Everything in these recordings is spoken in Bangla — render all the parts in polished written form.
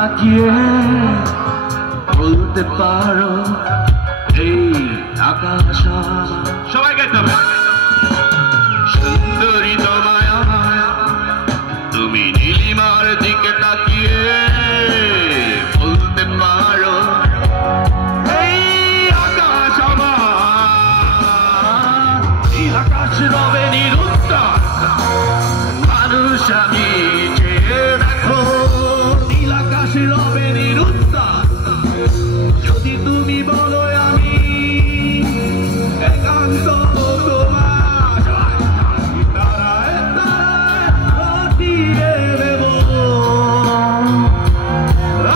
তাকিয়ে বলতে পারো এই আকাশ সবাই গাইতে হবে। সুন্দরী তোমায় আমায় তুমি নীলিমার দিকে তাকিয়ে বলতে পারো এই আকাশ আমার। নীল আকাশ রবে নিরুত্তর মানুষ আমি চেয়ে দেখো। নীল আকাশ রবে নিরুত্তর যদি তুমি বলো আমি একান্ত তোমার। তারায় তারায় রটিয়ে দেব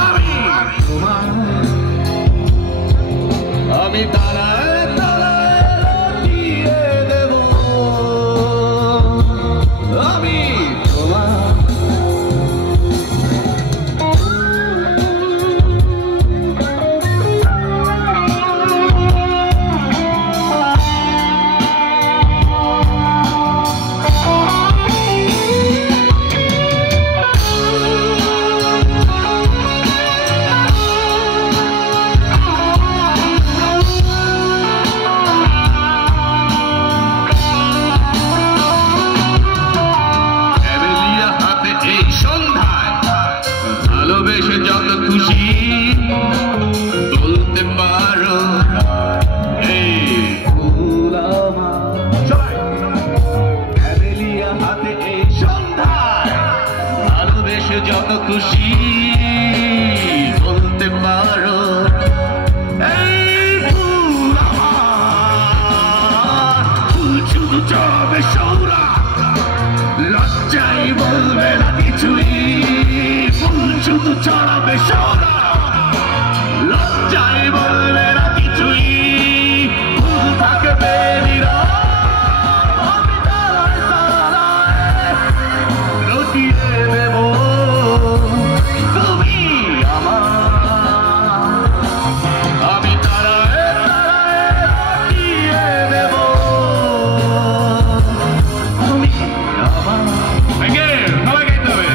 আমি তোমার। আমি তারায় তারায় রটিয়ে দেব আমি তোমার। ভালোবেসে যত খুশি বলতে পারো এই ফুল আমার। ক্যামেলিয়া হাতে এই সন্ধ্যায় ভালোবেসে যত খুশি বলতে পারো এই ফুল আমার। ফুল শুধু চড়াবে সৌরা লজ্জাই বলবে না কিছুই। ফুল শুধু ছড়াবে সোনা লজ্জাই বলবে না কিছুই। ফুল থাকবে নীরব আমি তারায় তারায় রটিয়ে দেব তুমি আমার। আমি তারায় তারায় রটিয়ে দেব তুমি আমার। সবাই গাইতে হবে।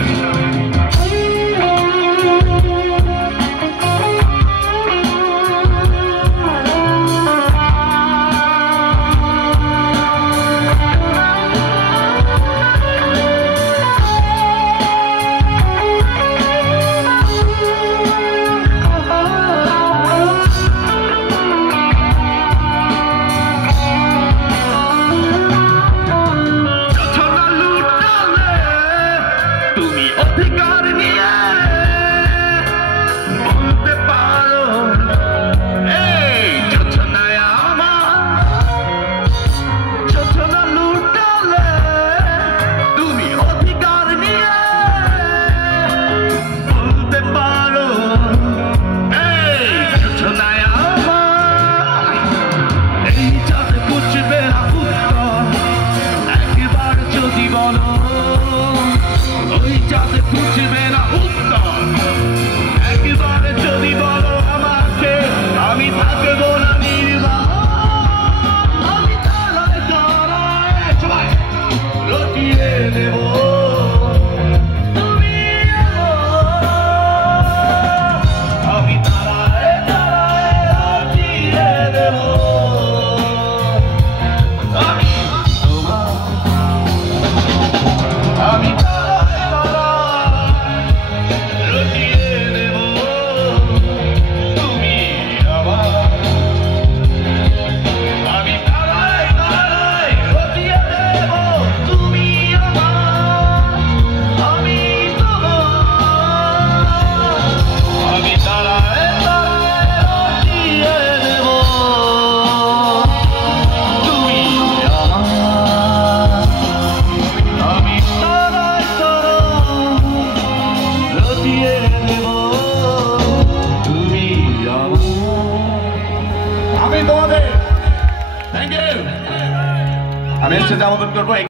অধিকার নিয়ে বলতে পারো এই যোচনায় আমার। যোচনা লুটালে তুমি অধিকার নিয়ে বলতে পারো এই যোচনায় আমার। এই চাঁদ বুঝবে না উত্তর একবার যদি বলো ওই চাঁদ খুঁজবে না উত্তর একবার যদি বলো আমাকে। আমি থাকবো না নির্বাক আমি তারায় তারায় সবাই রটিয়ে দেব তুমি আমি তারায় তারায় রটিয়ে দেব আমি তোমার। আমি আমি তোমাদের থ্যাংক ইউ। আমি এসে আমন্ত্রণ করবো।